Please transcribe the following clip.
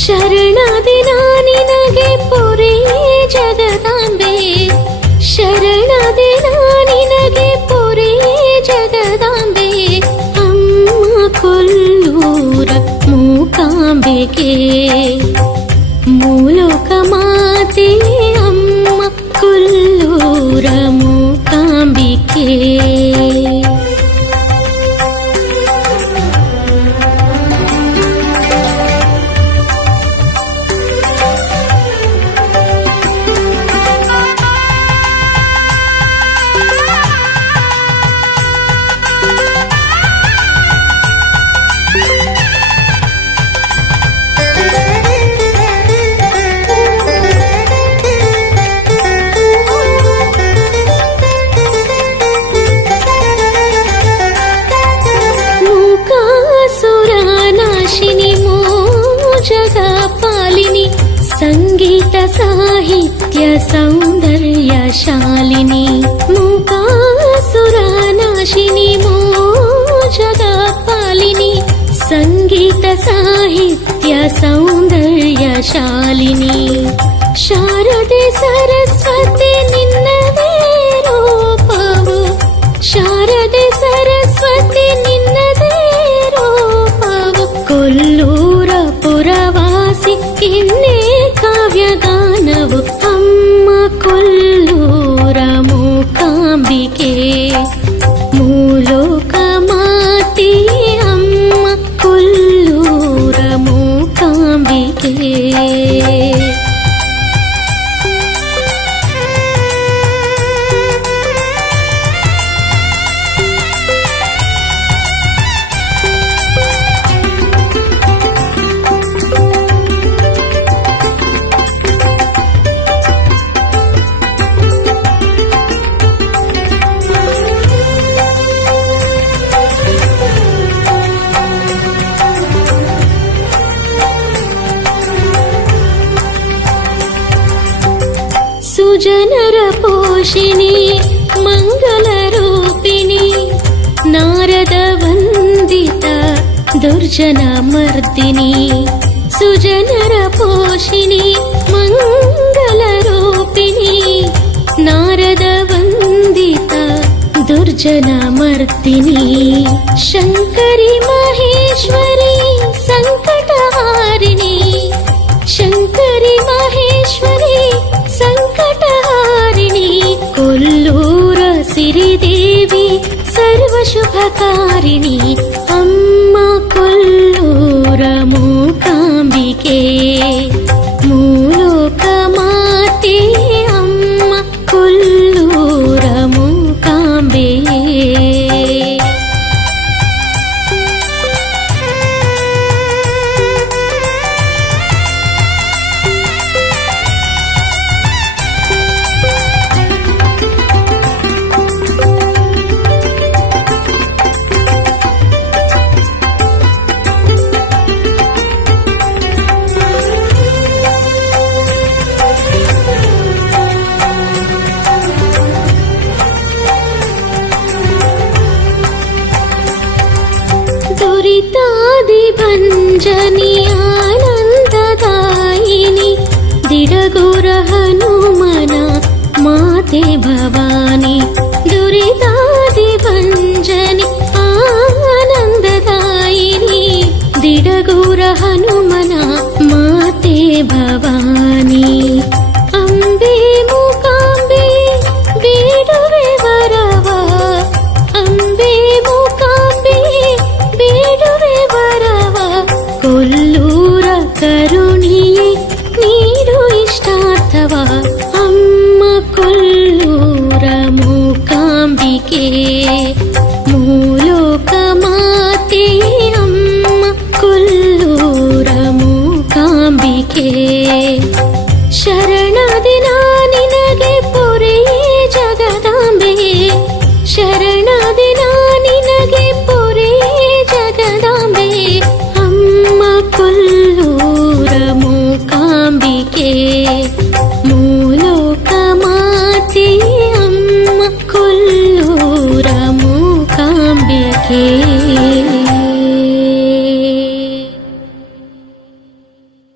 ಶರಣಾದೆ ನಾನಿನಗೆ ಪೊರೆಯೇ ಜಗದಾಂಬೆ, ಶರಣಾದೆ ನಾನಿನಗೆ ಪೊರೆಯೇ ಜಗದಾಂಬೆ, ಅಮ್ಮ ಕೊಲ್ಲೂರ ಮೂಕಾಂಬೆಗೆ ಮೂಲೋಕ ಮಾತೆ ಅಮ್ಮ ಕೊಲ್ಲೂರ ಮೂಕಾಂಬಿಕೆ. ಸಂಗೀತ ಸಾಹಿತ್ಯ ಸೌಂದರ್ಯ ಶಾಲಿನಿ ಮೂಕಾಸುರ ನಾಶಿನಿ ಮೋಜಗಪಾಲಿನಿ, ಸಂಗೀತ ಸಾಹಿತ್ಯ ಸೌಂದರ್ಯ ಶಾಲಿನಿ, ಶಾರದೆ ಸರಸ್ವತಿ ನಿನ್ನದೇ ರೂಪವು, ಶಾರದೆ ಸರಸ್ವತಿ ನಿನ್ನದೇ ರೂಪವು, ಕೊಲ್ಲೂರ ಪುರವಾಸಿ ಇನ್ನೇ ಕಾವ್ಯಗಾನವು ಅಮ್ಮ ಕೊಲ್ಲೂರ ಮೂಕಾಂಬಿಕೆ, ಮೂಲೋಕ ಮಾತೆ ಅಮ್ಮ ಕೊಲ್ಲೂರ ಮೂಕಾಂಬಿಕೆ. ಸುಜನರ ಪೋಷಿಣಿ ಮಂಗಲ ರೂಪಿಣಿ, ನಾರದ ವಂದಿತ ದುರ್ಜನ ಮರ್ದಿನಿ, ಸುಜನರ ಪೋಷಿಣಿ ಮಂಗಲ ರೂಪಿಣಿ, ನಾರದ ವಂದಿತ ದುರ್ಜನ ಮರ್ದಿನಿ, ಶಂಕರಿ ಮಹೇಶ್ವರಿ ಸಂಕಟಹಾರಿಣಿ, ಶಂಕರಿ ಮಹೇಶ್ವರಿ ಸಂಕಟಹಾರಿಣಿ, ಕೊಲ್ಲೂರ ಸಿರಿದೇವಿ ಸರ್ವಶುಭಕಾರಿಣಿ, ಅಮ್ಮ ಕೊಲ್ಲೂರ ಮೂಕಾಂಬಿಕೆ, ಮೂಲೋಕ ಮಾತೆ ಅಮ್ಮ ಕೊಲ್ಲೂರ ಮೂಕಾಂಬೆ. दुरितादिभञ्जनी आनन्ददायिनी, दिडगुर हनुमन माते भवानी, दुरितादिभञ्जनी आनन्ददायिनी, दिडगुर हनुमन माते भवानी, अंबे मूकांबे ಬೇಡುವೆ ವರವ, ಅಂಬೆ ಮೂಕಾಂಬೆ ಬೇಡುವೆ ವರವ, ಕೊಲ್ಲೂರ ಕರುಣಿಯೇ ನೀಡು ಇಷ್ಟಾರ್ಥವ, ಅಮ್ಮ ಕೊಲ್ಲೂರ ಮೂಕಾಂಬಿಕೆ, ಮೂಲೋಕ